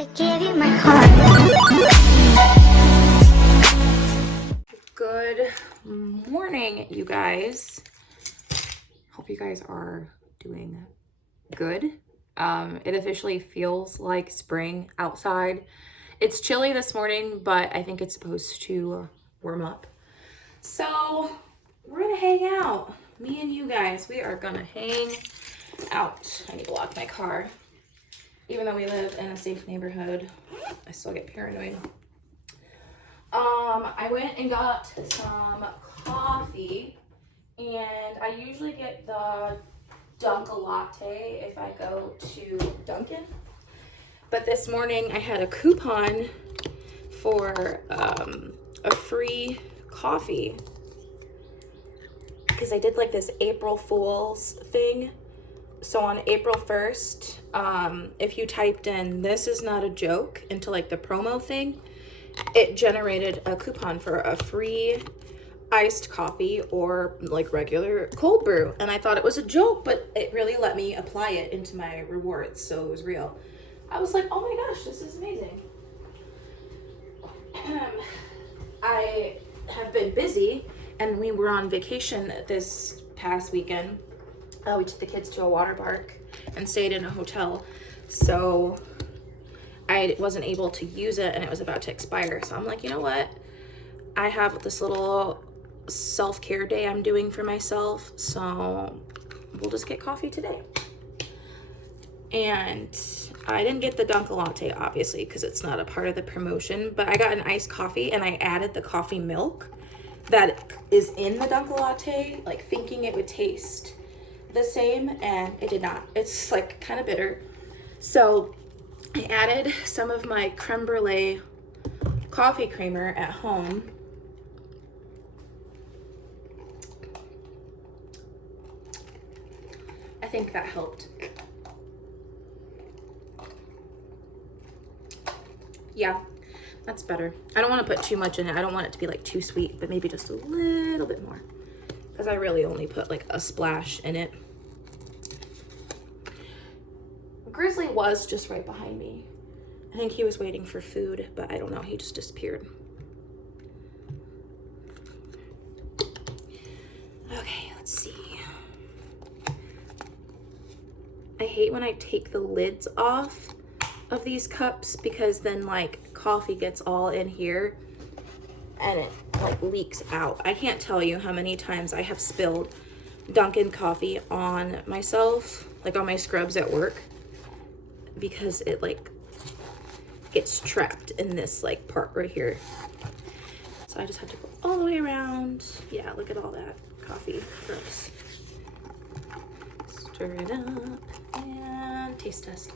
I gave you my heart. Good morning, you guys. Hope you guys are doing good. It officially feels like spring outside. It's chilly this morning, but I think it's supposed to warm up. So we're gonna hang out. Me and you guys, we are gonna hang out. I need to lock my car. Even though we live in a safe neighborhood, I still get paranoid. I went and got some coffee, and I usually get the Dunkin' latte if I go to Dunkin'. But this morning I had a coupon for a free coffee because I did like this April Fool's thing. So on April 1st, if you typed in "this is not a joke" into like the promo thing, it generated a coupon for a free iced coffee or like regular cold brew. And I thought it was a joke, but it really let me apply it into my rewards, so it was real. I was like, oh my gosh, this is amazing. I have been busy, and we were on vacation this past weekend. We took the kids to a water park and stayed in a hotel, so I wasn't able to use it, and it was about to expire. So I'm like, you know what? I have this little self-care day I'm doing for myself, so we'll just get coffee today. And I didn't get the Dunkin' latte, obviously, because it's not a part of the promotion, but I got an iced coffee, and I added the coffee milk that is in the Dunkin' latte, like thinking it would taste the same, and it did not. It's like kind of bitter. So I added some of my creme brulee coffee creamer at home. I think that helped. Yeah, that's better. I don't want to put too much in it. I don't want it to be like too sweet, but maybe just a little bit more, because I really only put like a splash in it. Grizzly was just right behind me. I think he was waiting for food, but I don't know. He just disappeared. Okay, let's see. I hate when I take the lids off of these cups, because then like coffee gets all in here and it like leaks out. I can't tell you how many times I have spilled Dunkin' coffee on myself, like on my scrubs at work, because it like gets trapped in this like part right here. So I just have to go all the way around. Yeah, look at all that coffee. Gross. Stir it up and taste test.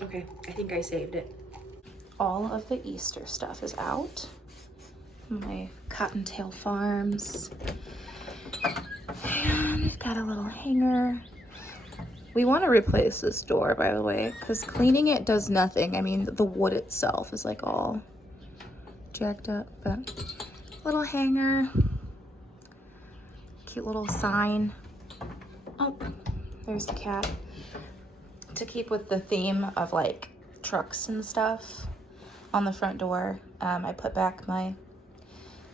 Okay, I think I saved it. All of the Easter stuff is out. My Cottontail Farms. And we've got a little hanger. We want to replace this door, by the way, because cleaning it does nothing. I mean, the wood itself is like all jacked up, but little hanger. Cute little sign. Oh, there's the cat. To keep with the theme of like trucks and stuff on the front door, I put back my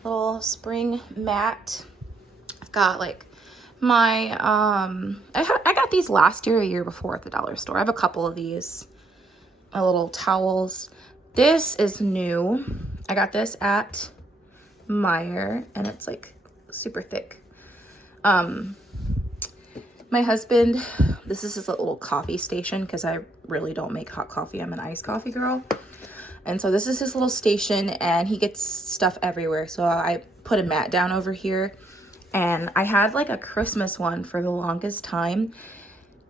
little spring mat. I've got like my I got these last year, a year before at the dollar store. I have a couple of these, my little towels. This is new. I got this at Meijer, and it's like super thick. My husband, this is his little coffee station, because I really don't make hot coffee. I'm an iced coffee girl. And so this is his little station, and he gets stuff everywhere. So I put a mat down over here, and I had like a Christmas one for the longest time,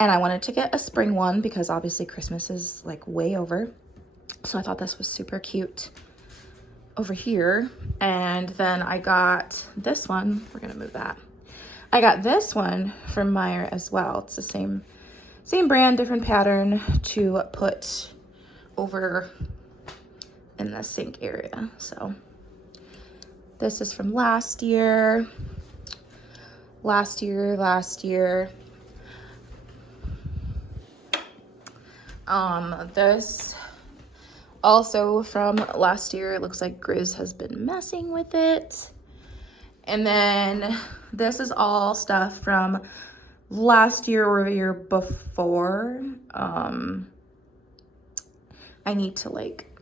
and I wanted to get a spring one because obviously Christmas is like way over. So I thought this was super cute over here. And then I got this one. We're gonna move that. I got this one from Meijer as well. It's the same brand, different pattern, to put over in the sink area. So this is from last year. last year. This also from last year. It looks like Grizz has been messing with it. And then this is all stuff from last year or the year before. I need to like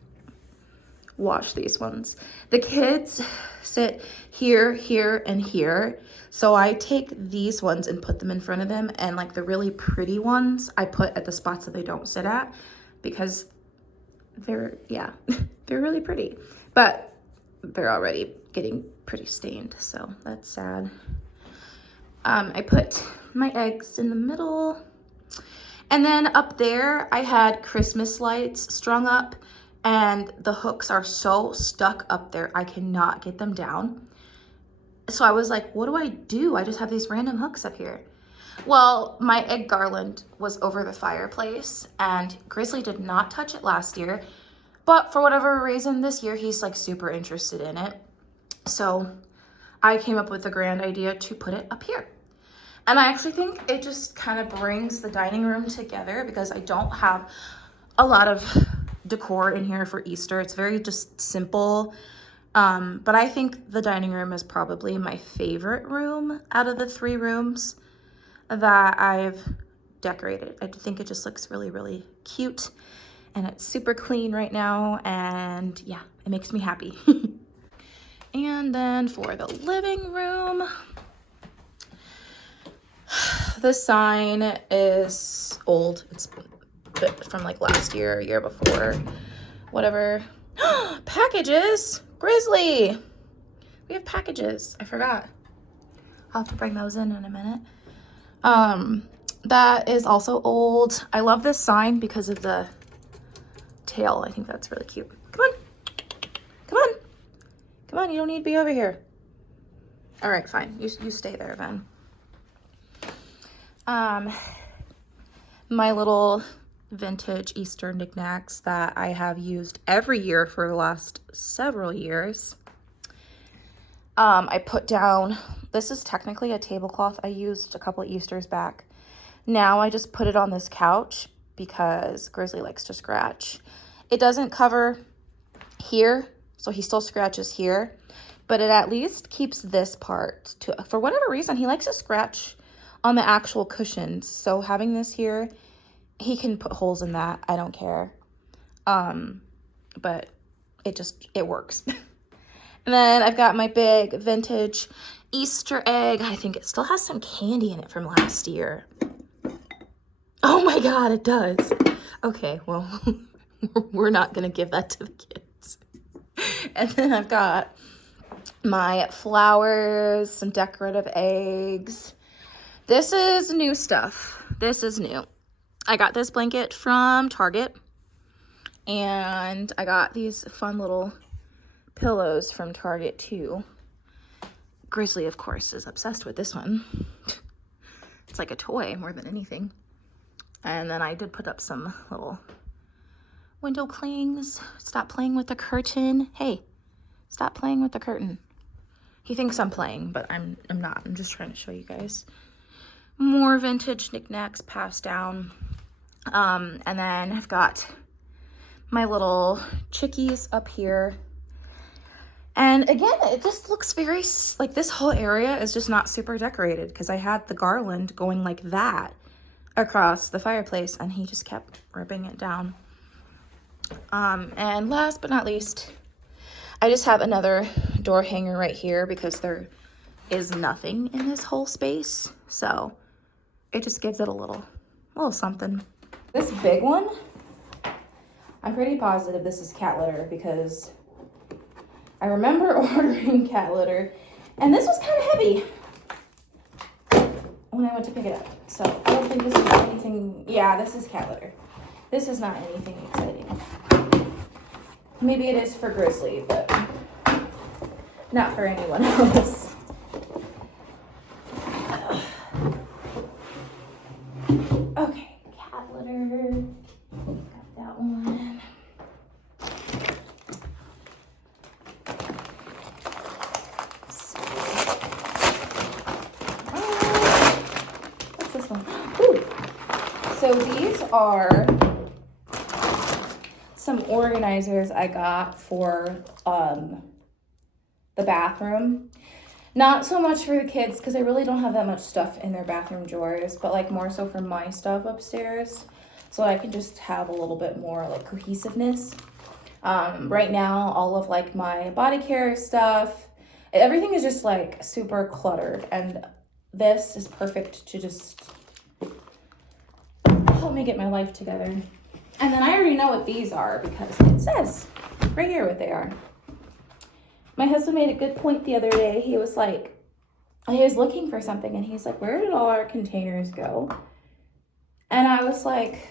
wash these ones. The kids sit here, here, and here. So I take these ones and put them in front of them, and like the really pretty ones I put at the spots that they don't sit at, because they're, yeah, they're really pretty, but they're already getting pretty stained, so that's sad. I put my eggs in the middle, and then up there I had Christmas lights strung up, and the hooks are so stuck up there, I cannot get them down. So I was like, what do? I just have these random hooks up here. Well, my egg garland was over the fireplace, and Grizzly did not touch it last year, but for whatever reason this year he's like super interested in it. So I came up with the grand idea to put it up here. And I actually think it just kind of brings the dining room together, because I don't have a lot of decor in here for Easter. It's very just simple. But I think the dining room is probably my favorite room out of the 3 rooms that I've decorated. I think it just looks really, really cute, and it's super clean right now, and yeah, it makes me happy. And then for the living room, the sign is old. It's from like last year, year before, whatever. Packages! Grizzly! We have packages. I forgot. I'll have to bring those in a minute. That is also old. I love this sign because of the tail. I think that's really cute. Come on. Come on. Come on, you don't need to be over here. All right, fine. You stay there then. My little vintage Easter knickknacks that I have used every year for the last several years. I put down, this is technically a tablecloth I used a couple of Easters back. Now I just put it on this couch because Grizzly likes to scratch. It doesn't cover here, so he still scratches here, but it at least keeps this part. For whatever reason, he likes to scratch on the actual cushions. So having this here, he can put holes in that. I don't care. But it works. And then I've got my big vintage Easter egg. I think it still has some candy in it from last year. Oh my God, it does. Okay, well, we're not gonna give that to the kids. And then I've got my flowers, some decorative eggs. This is new stuff. This is new. I got this blanket from Target, and I got these fun little pillows from Target too. Grizzly, of course, is obsessed with this one. It's like a toy more than anything. And then I did put up some little window clings. Stop playing with the curtain. Hey, stop playing with the curtain. He thinks I'm playing, but I'm not. I'm just trying to show you guys. More vintage knickknacks passed down. And then I've got my little chickies up here. And again, it just looks very, like this whole area is just not super decorated because I had the garland going like that across the fireplace, and he just kept ripping it down. And last but not least, I just have another door hanger right here because there is nothing in this whole space. So it just gives it a little something. This big one, I'm pretty positive this is cat litter because I remember ordering cat litter, and this was kind of heavy when I went to pick it up. So I don't think this is anything. Yeah, this is cat litter. This is not anything exciting. Maybe it is for Grizzly, but not for anyone else. Okay, cat litter. Got that one. So these are some organizers I got for the bathroom. Not so much for the kids because I really don't have that much stuff in their bathroom drawers, but like more so for my stuff upstairs, so I can just have a little bit more like cohesiveness. Right now, all of like my body care stuff, everything is just like super cluttered, and this is perfect to just help me get my life together. And then I already know what these are because it says right here what they are. My husband made a good point the other day. He was looking for something and he's like, where did all our containers go? And I was like,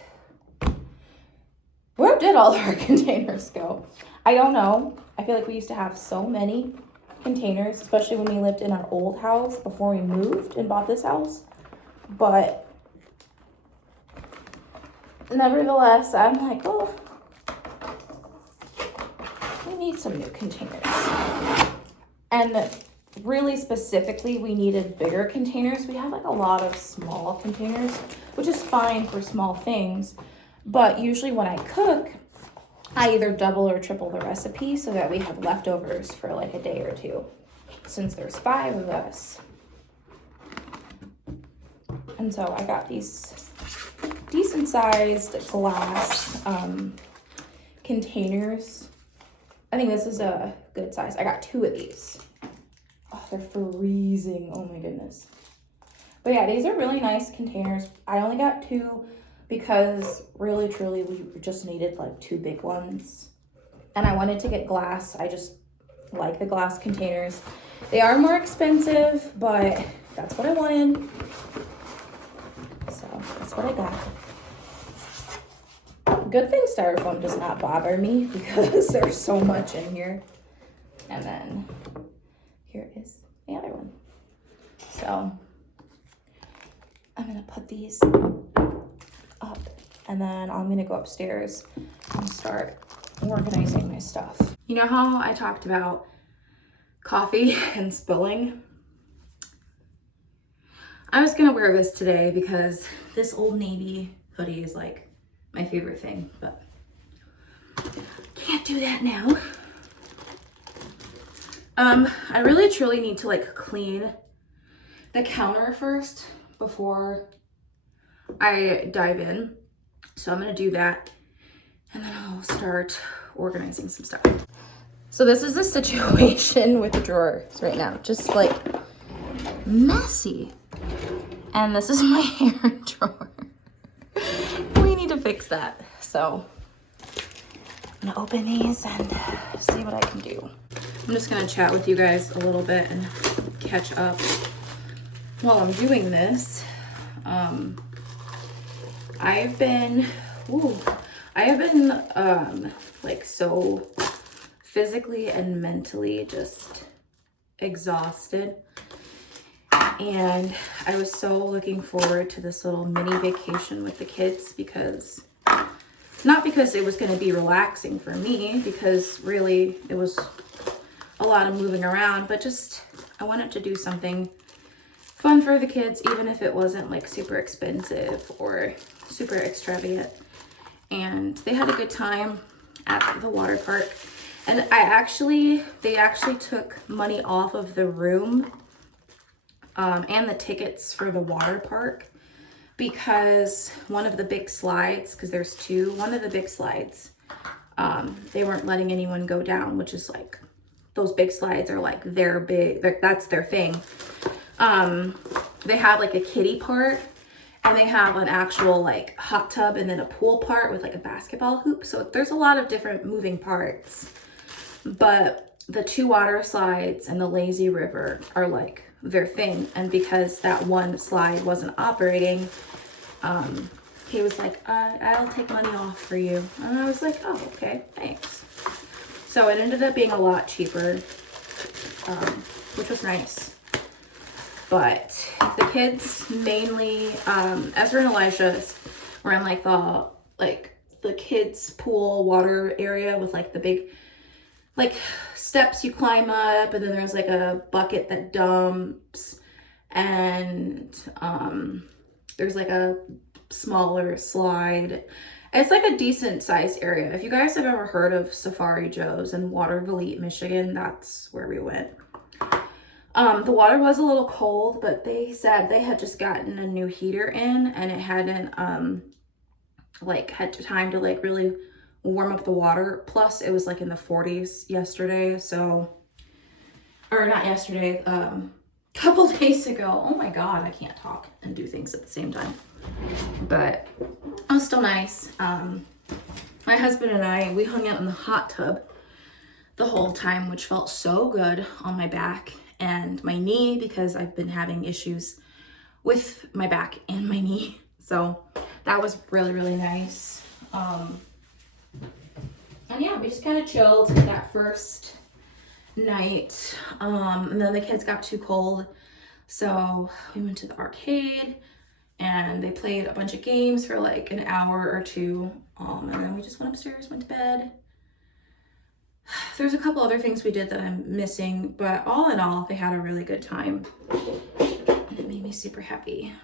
where did all our containers go? I don't know. I feel like we used to have so many containers, especially when we lived in our old house before we moved and bought this house. But nevertheless, I'm like, oh, we need some new containers. And really specifically, we needed bigger containers. We have like a lot of small containers, which is fine for small things. But usually when I cook, I either double or triple the recipe so that we have leftovers for like a day or two, since there's 5 of us. And so I got these decent sized glass containers. I think this is a good size. I got 2 of these. Oh, they're freezing. Oh my goodness. But yeah, these are really nice containers. I only got 2 because really, truly, we just needed like 2 big ones. And I wanted to get glass. I just like the glass containers. They are more expensive, but that's what I wanted. So that's what I got. Good thing styrofoam does not bother me because there's so much in here. And then here is the other one. So I'm gonna put these up and then I'm gonna go upstairs and start organizing my stuff. You know how I talked about coffee and spilling? I was gonna wear this today because this Old Navy hoodie is like my favorite thing, but can't do that now. I really truly need to like clean the counter first before I dive in. So I'm gonna do that and then I'll start organizing some stuff. So this is the situation with the drawers right now, just like messy. And this is my hair drawer. We need to fix that. So I'm gonna open these and see what I can do. I'm just gonna chat with you guys a little bit and catch up while I'm doing this. I've been like so physically and mentally just exhausted. And I was so looking forward to this little mini vacation with the kids because, not because it was going to be relaxing for me, because really it was a lot of moving around, but just I wanted to do something fun for the kids, even if it wasn't like super expensive or super extravagant. And they had a good time at the water park. And they actually took money off of the room and the tickets for the water park, because one of the big slides, because there's 2, one of the big slides, they weren't letting anyone go down, which is like, those big slides are like that's their thing. They have like a kiddie part, and they have an actual like hot tub and then a pool part with like a basketball hoop. So there's a lot of different moving parts, but the 2 water slides and the lazy river are like their thing. And because that one slide wasn't operating, he was like, I'll take money off for you. And I was like, oh, okay, thanks. So it ended up being a lot cheaper, which was nice. But the kids mainly, Ezra and Elijah were in like the kids pool water area with like the big like steps you climb up, and then there's like a bucket that dumps, and there's like a smaller slide. It's like a decent sized area. If you guys have ever heard of Safari Joe's in Waterville, Michigan, that's where we went. The water was a little cold, but they said they had just gotten a new heater in and it hadn't like had time to like really warm up the water. Plus it was like in the 40s yesterday, so, or not yesterday, couple days ago. Oh my god, I can't talk and do things at the same time. But it was still nice. My husband and I, we hung out in the hot tub the whole time, which felt so good on my back and my knee because I've been having issues with my back and my knee. So that was really, really nice. And yeah, we just kind of chilled that first night. And then the kids got too cold. So we went to the arcade and they played a bunch of games for like an hour or two. And then we just went upstairs, went to bed. There's a couple other things we did that I'm missing, but all in all, they had a really good time. And it made me super happy.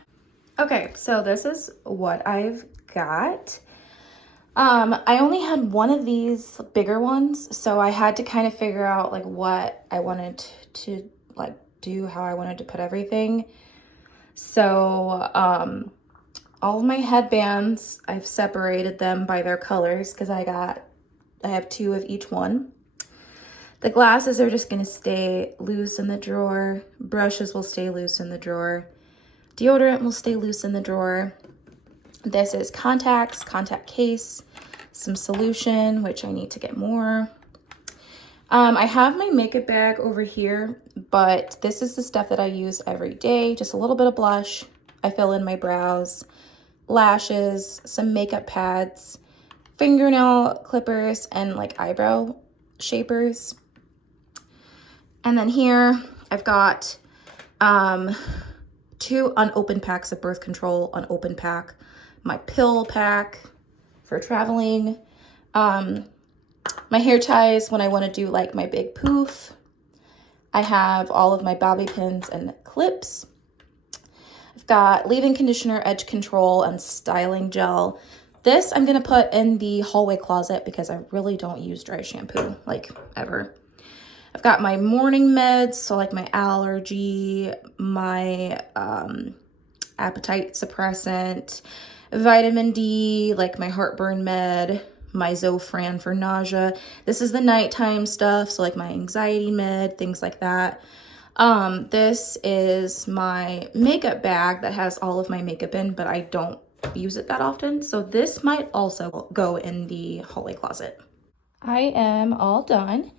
Okay, so this is what I've got. I only had one of these bigger ones, so I had to kind of figure out like what I wanted to like do, how I wanted to put everything. So all of my headbands, I've separated them by their colors because I have two of each one. The glasses are just going to stay loose in the drawer. Brushes will stay loose in the drawer. Deodorant will stay loose in the drawer. This is contacts, contact case, some solution, which I need to get more. I have my makeup bag over here, but this is the stuff that I use every day. Just a little bit of blush. I fill in my brows, lashes, some makeup pads, fingernail clippers, and like eyebrow shapers. And then here I've got two unopened packs of birth control, unopened pack, my pill pack for traveling, my hair ties when I want to do like my big poof. I have all of my bobby pins and clips. I've got leave-in conditioner, edge control, and styling gel. This I'm going to put in the hallway closet because I really don't use dry shampoo, like, ever. I've got my morning meds, so like my allergy, my appetite suppressant, vitamin D, like my heartburn med, my Zofran for nausea. This is the nighttime stuff, so like my anxiety med, things like that. This is my makeup bag that has all of my makeup in, but I don't use it that often, so this might also go in the hallway closet. I am all done.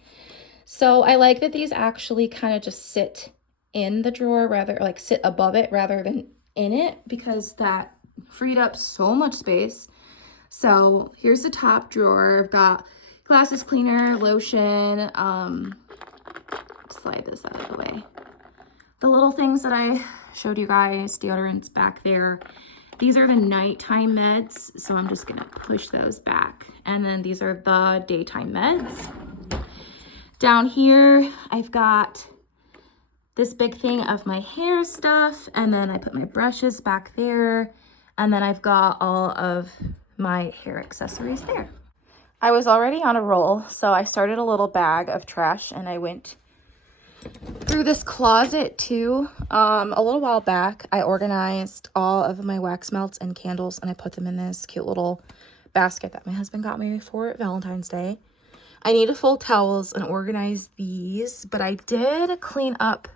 So I like that these actually kind of just sit in the drawer, rather like sit above it rather than in it, because that freed up so much space. So here's the top drawer. I've got glasses cleaner, lotion, slide this out of the way. The little things that I showed you guys, deodorants back there. These are the nighttime meds, so I'm just gonna push those back. And then these are the daytime meds. Down here, I've got this big thing of my hair stuff, and then I put my brushes back there, and then I've got all of my hair accessories there. I was already on a roll, so I started a little bag of trash, and I went through this closet too. A little while back, I organized all of my wax melts and candles, and I put them in this cute little basket that my husband got me for Valentine's Day. I need to fold towels and organize these, but I did clean up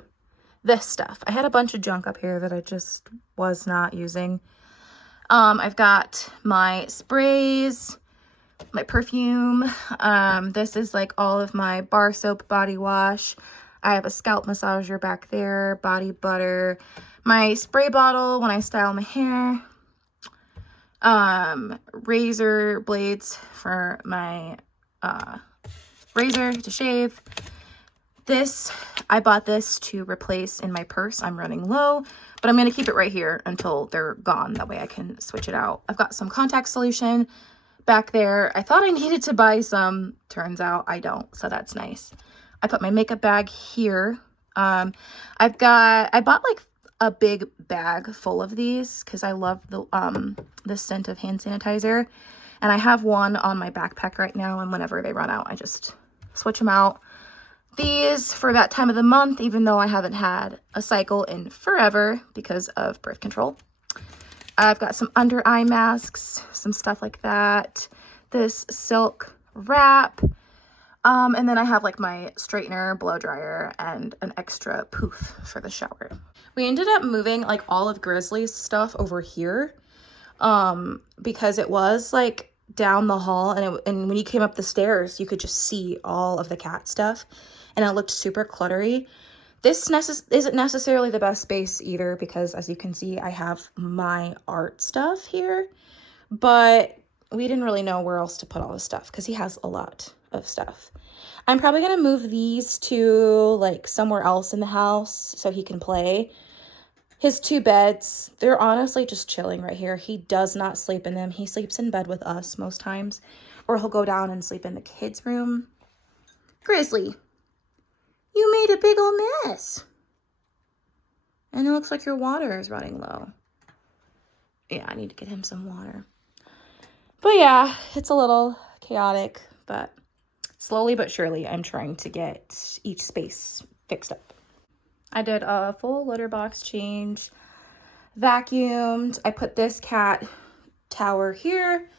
this stuff. I had a bunch of junk up here that I just was not using. I've got my sprays, my perfume. This is like all of my bar soap body wash. I have a scalp massager back there, body butter, my spray bottle when I style my hair, razor blades for my razor to shave. This, I bought this to replace in my purse. I'm running low, but I'm going to keep it right here until they're gone. That way I can switch it out. I've got some contact solution back there. I thought I needed to buy some. Turns out I don't, so that's nice. I put my makeup bag here. I bought like a big bag full of these because I love the scent of hand sanitizer. And I have one on my backpack right now, and whenever they run out, I just switch them out. These for that time of the month, even though I haven't had a cycle in forever because of birth control. I've got some under eye masks, some stuff like that. This silk wrap. And then I have like my straightener, blow dryer, and an extra poof for the shower. We ended up moving like all of Grizzly's stuff over here because it was like down the hall, and when you came up the stairs, you could just see all of the cat stuff, and it looked super cluttery. This isn't necessarily the best space either because, as you can see, I have my art stuff here, but we didn't really know where else to put all the stuff because he has a lot of stuff. I'm probably going to move these to like somewhere else in the house so he can play. His 2 beds, they're honestly just chilling right here. He does not sleep in them. He sleeps in bed with us most times, or he'll go down and sleep in the kids' room. Grizzly, you made a big old mess. And it looks like your water is running low. Yeah, I need to get him some water. But yeah, it's a little chaotic, but slowly but surely I'm trying to get each space fixed up. I did a full litter box change, vacuumed. I put this cat tower here,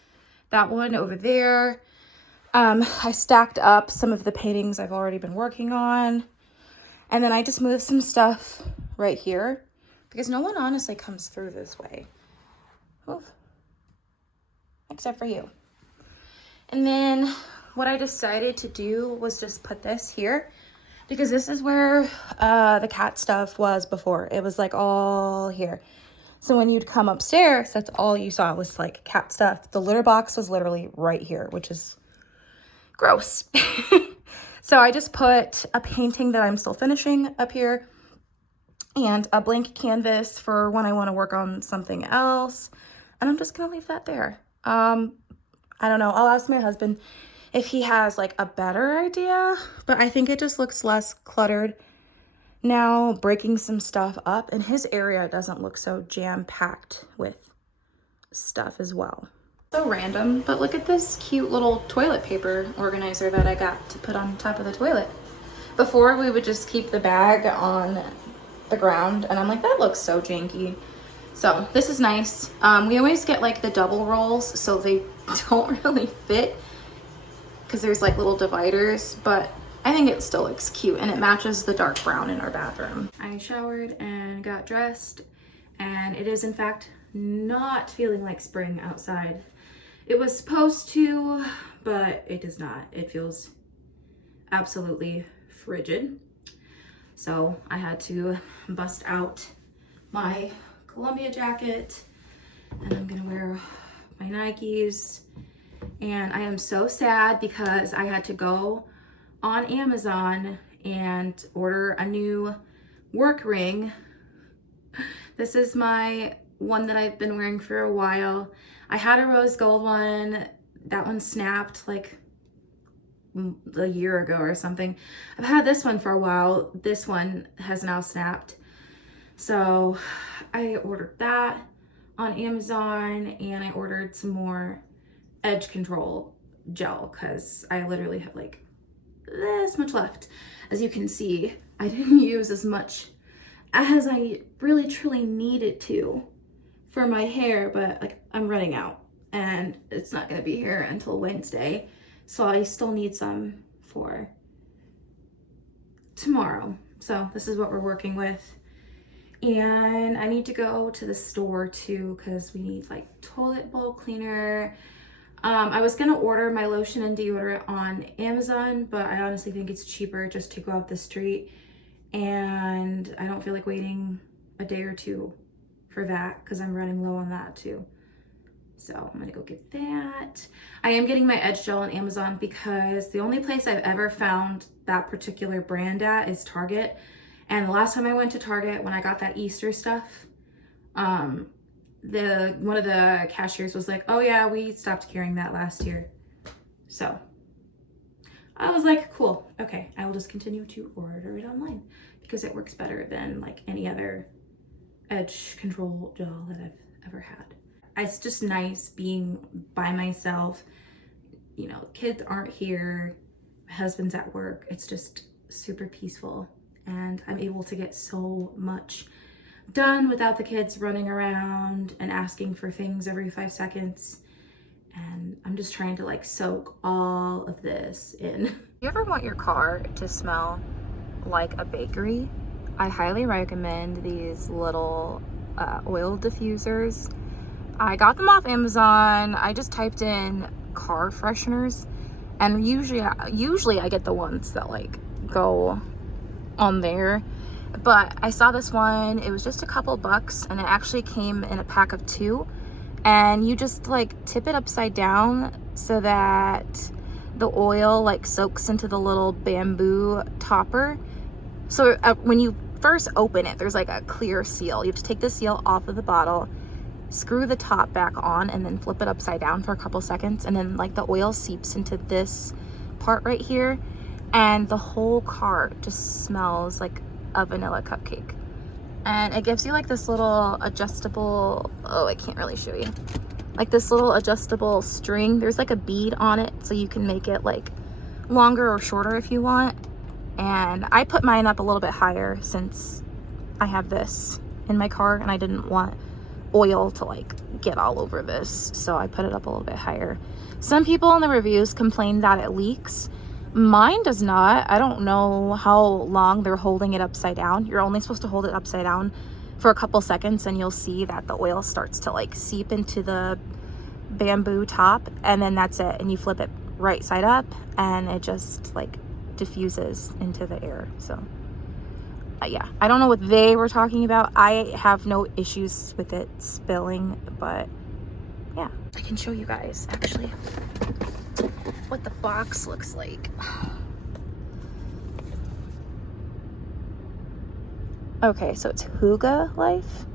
that one over there. I stacked up some of the paintings I've already been working on. And then I just moved some stuff right here because no one honestly comes through this way. Oof. Except for you. And then what I decided to do was just put this here because this is where the cat stuff was before. It was like all here. So when you'd come upstairs, that's all you saw was like cat stuff. The litter box was literally right here, which is gross. So I just put a painting that I'm still finishing up here and a blank canvas for when I want to work on something else. And I'm just going to leave that there. I don't know. I'll ask my husband if he has like a better idea, but I think it just looks less cluttered now, breaking some stuff up, and his area doesn't look so jam-packed with stuff as well. So random, but look at this cute little toilet paper organizer that I got to put on top of the toilet. Before, we would just keep the bag on the ground, and I'm like, that looks so janky. So this is nice. We always get like the double rolls so they don't really fit because there's like little dividers, but I think it still looks cute and it matches the dark brown in our bathroom. I showered and got dressed, and it is in fact not feeling like spring outside. It was supposed to, but it does not. It feels absolutely frigid. So I had to bust out my Columbia jacket, and I'm gonna wear my Nikes. And I am so sad because I had to go on Amazon and order a new work ring. This is my one that I've been wearing for a while. I had a rose gold one. That one snapped like a year ago or something. I've had this one for a while. This one has now snapped. So I ordered that on Amazon, and I ordered some more edge control gel because I literally have like this much left. As you can see, I didn't use as much as I really truly needed to for my hair, but like I'm running out and it's not going to be here until Wednesday. So I still need some for tomorrow. So this is what we're working with. And I need to go to the store too because we need like toilet bowl cleaner. I was gonna order my lotion and deodorant on Amazon, but I honestly think it's cheaper just to go out the street, and I don't feel like waiting a day or two for that because I'm running low on that too. So I'm gonna go get that. I am getting my edge gel on Amazon because the only place I've ever found that particular brand at is Target. And the last time I went to Target, when I got that Easter stuff, one of the cashiers was like, oh yeah, we stopped carrying that last year. So I was like, cool, okay, I will just continue to order it online because it works better than like any other edge control gel that I've ever had. It's just nice being by myself. You know, kids aren't here, my husband's at work. It's just super peaceful, and I'm able to get so much done without the kids running around and asking for things every 5 seconds. And I'm just trying to like soak all of this in. You ever want your car to smell like a bakery? I highly recommend these little oil diffusers. I got them off Amazon. I just typed in car fresheners, and usually I get the ones that like go on there, but I saw this one. It was just a couple bucks, and it actually came in a pack of 2, and you just like tip it upside down so that the oil like soaks into the little bamboo topper. So when you first open it, there's like a clear seal. You have to take the seal off of the bottle, screw the top back on, and then flip it upside down for a couple seconds, and then like the oil seeps into this part right here, and the whole car just smells like a vanilla cupcake. And it gives you like this little adjustable, oh, I can't really show you, like this little adjustable string. There's like a bead on it, so you can make it like longer or shorter if you want. And I put mine up a little bit higher since I have this in my car and I didn't want oil to like get all over this, so I put it up a little bit higher. Some people in the reviews complain that it leaks. Mine does not. I don't know how long they're holding it upside down. You're only supposed to hold it upside down for a couple seconds, and you'll see that the oil starts to like seep into the bamboo top, and then that's it. And you flip it right side up and it just like diffuses into the air. So yeah, I don't know what they were talking about. I have no issues with it spilling, but yeah, I can show you guys actually what the box looks like. Okay, so it's Huga Life.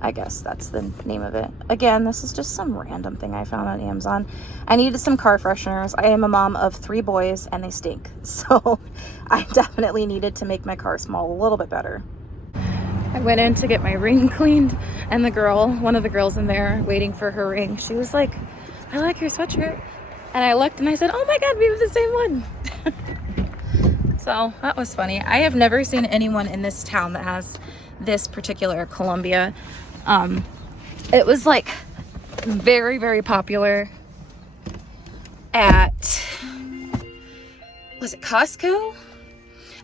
I guess that's the name of it. Again, this is just some random thing I found on Amazon. I needed some car fresheners. I am a mom of 3 boys and they stink. So I definitely needed to make my car smell a little bit better. I went in to get my ring cleaned, and one of the girls in there waiting for her ring, she was like, I like your sweatshirt. And I looked and I said, oh my God, we have the same one. So that was funny. I have never seen anyone in this town that has this particular Columbia. It was like very, very popular at, was it Costco?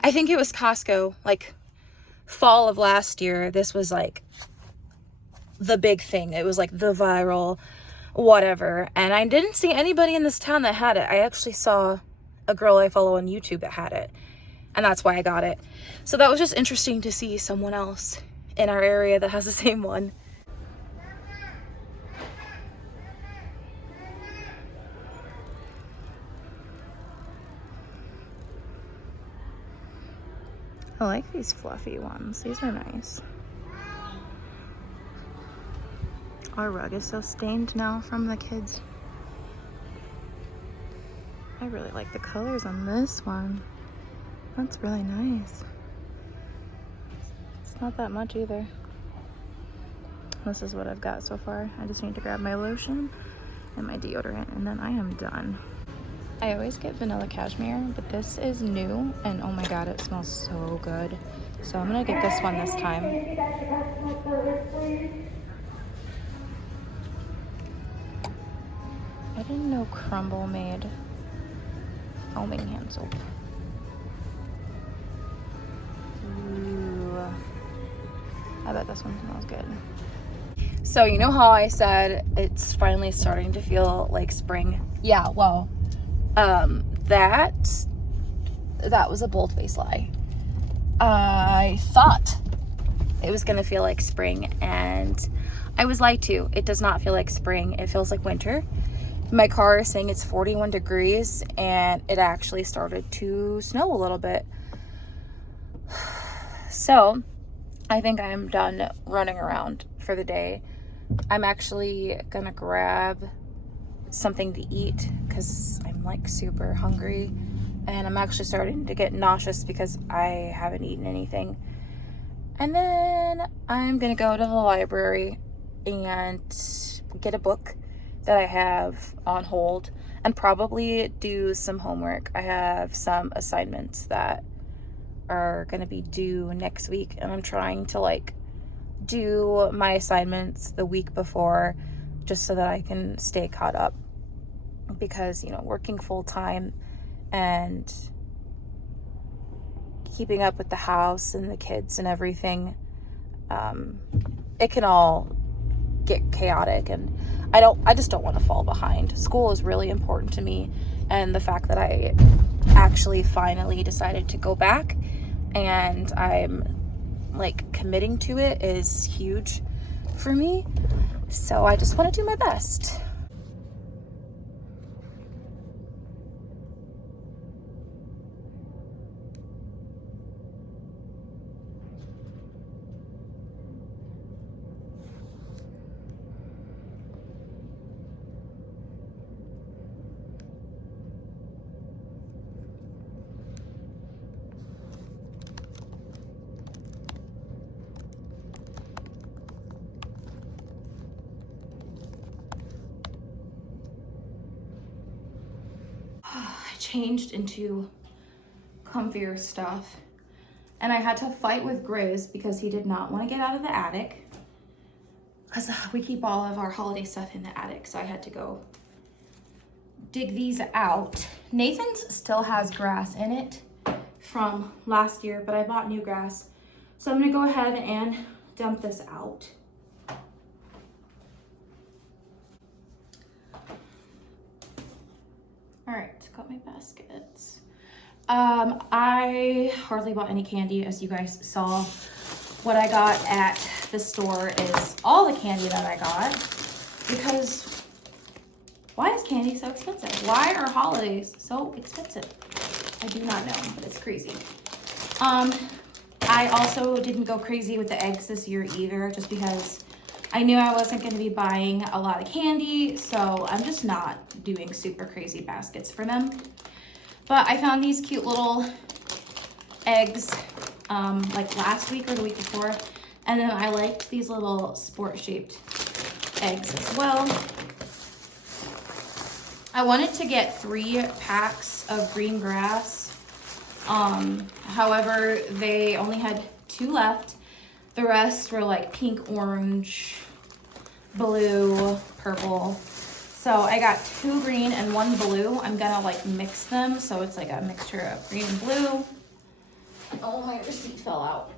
I think it was Costco, like fall of last year. This was like the big thing. It was like the viral whatever, and I didn't see anybody in this town that had it. I actually saw a girl I follow on YouTube that had it, and that's why I got it. So that was just interesting to see someone else in our area that has the same one. I like these fluffy ones. These are nice. Our rug is so stained now from the kids. I really like the colors on this one. That's really nice. It's not that much either. This is what I've got so far. I just need to grab my lotion and my deodorant, and then I am done. I always get vanilla cashmere, but this is new, and oh my God, it smells so good. So I'm gonna get this one this time. I didn't know Crumble made foaming hand soap. Ooh. I bet this one smells good. So you know how I said it's finally starting to feel like spring? Yeah, well, that was a bold-faced lie. I thought it was gonna feel like spring, and I was lied to. It does not feel like spring. It feels like winter. My car is saying it's 41 degrees, and it actually started to snow a little bit. So I think I'm done running around for the day. I'm actually gonna grab something to eat because I'm like super hungry, and I'm actually starting to get nauseous because I haven't eaten anything. And then I'm gonna go to the library and get a book that I have on hold and probably do some homework. I have some assignments that are gonna be due next week, and I'm trying to like do my assignments the week before just so that I can stay caught up, because you know, working full-time and keeping up with the house and the kids and everything, it can all get chaotic, and I just don't want to fall behind. School is really important to me, and the fact that I actually finally decided to go back and I'm like committing to it is huge for me. So I just want to do my best. I changed into comfier stuff, and I had to fight with Grizz because he did not want to get out of the attic, because we keep all of our holiday stuff in the attic, so I had to go dig these out. Nathan's still has grass in it from last year, but I bought new grass, so I'm gonna go ahead and dump this out. All right, got my baskets. I hardly bought any candy, as you guys saw. What I got at the store is all the candy that I got, because why is candy so expensive? Why are holidays so expensive? I do not know, but it's crazy. I also didn't go crazy with the eggs this year either, just because I knew I wasn't going to be buying a lot of candy, so I'm just not doing super crazy baskets for them. But I found these cute little eggs like last week or the week before, and then I liked these little sport-shaped eggs as well. I wanted to get 3 packs of green grass. However, they only had 2 left. The rest were like pink, orange, blue, purple. So I got 2 green and 1 blue. I'm gonna like mix them, so it's like a mixture of green and blue. Oh, my receipt fell out.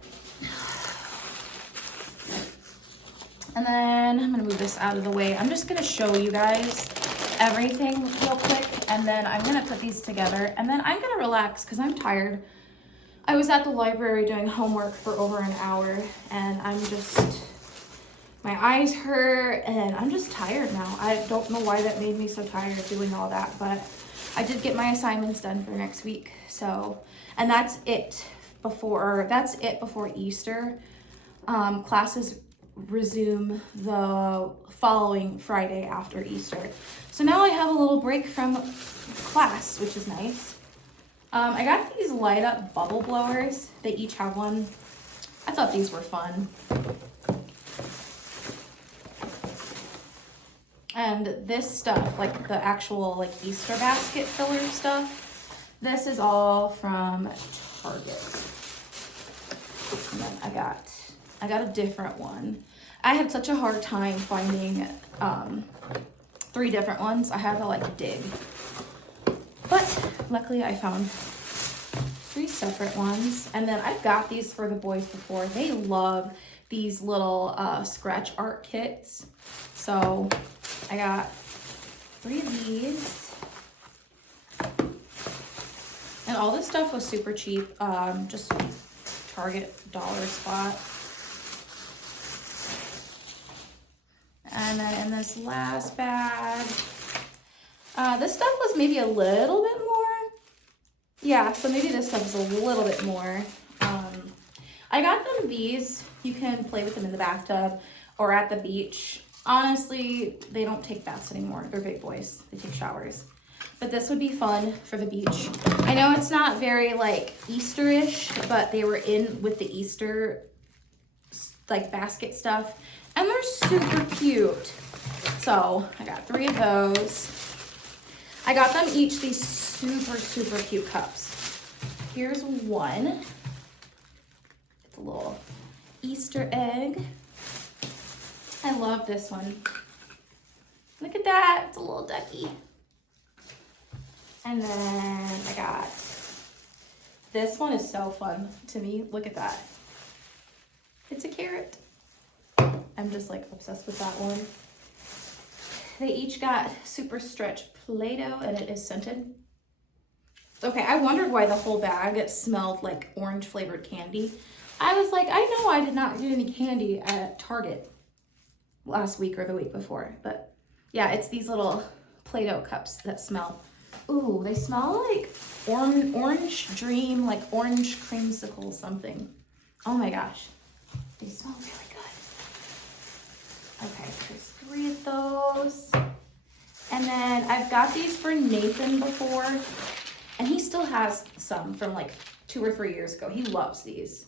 And then I'm gonna move this out of the way. I'm just gonna show you guys everything real quick, and then I'm gonna put these together, and then I'm gonna relax because I'm tired. I was at the library doing homework for over an hour, and my eyes hurt, and I'm just tired now. I don't know why that made me so tired doing all that, but I did get my assignments done for next week. So, and that's it before Easter. Classes resume the following Friday after Easter. So now I have a little break from class, which is nice. I got these light up bubble blowers. They each have one. I thought these were fun. And this stuff, like the actual like Easter basket filler stuff, this is all from Target. And then I got a different one. I had such a hard time finding 3 different ones. I had to like dig. But luckily I found 3 separate ones. And then I've got these for the boys before. They love these little scratch art kits. So I got 3 of these. And all this stuff was super cheap. Just Target dollar spot. And then in this last bag, this stuff was maybe a little bit more. Yeah, so maybe this stuff is a little bit more. I got them these. You can play with them in the bathtub or at the beach. Honestly, they don't take baths anymore. They're big boys. They take showers. But this would be fun for the beach. I know it's not very like Easter-ish, but they were in with the Easter like basket stuff, and they're super cute. So I got 3 of those. I got them each these super cute cups. Here's one. It's a little Easter egg. I love this one. Look at that, it's a little ducky. And then I got, this one is so fun to me. Look at that. It's a carrot. I'm just like obsessed with that one. They each got super stretch Play-Doh and it is scented. Okay, I wondered why the whole bag smelled like orange flavored candy. I was like, I know I did not get any candy at Target last week or the week before, but yeah, it's these little Play-Doh cups that smell. Ooh, they smell like orange dream, like orange creamsicle something. Oh my gosh, they smell really good. Okay, so there's 3 of those. And then I've got these for Nathan before, and he still has some from like 2 or 3 years ago. He loves these.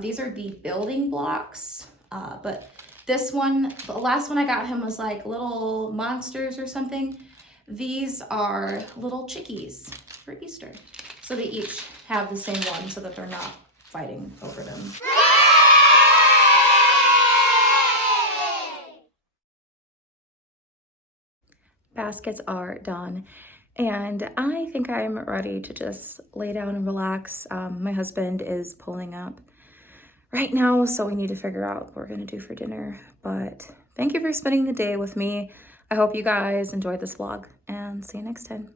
These are the building blocks, but this one, the last one I got him was like little monsters or something. These are little chickies for Easter. So they each have the same one so that they're not fighting over them. Baskets are done, and I think I'm ready to just lay down and relax. My husband is pulling up right now, so we need to figure out what we're gonna do for dinner. But thank you for spending the day with me. I hope you guys enjoyed this vlog, and see you next time.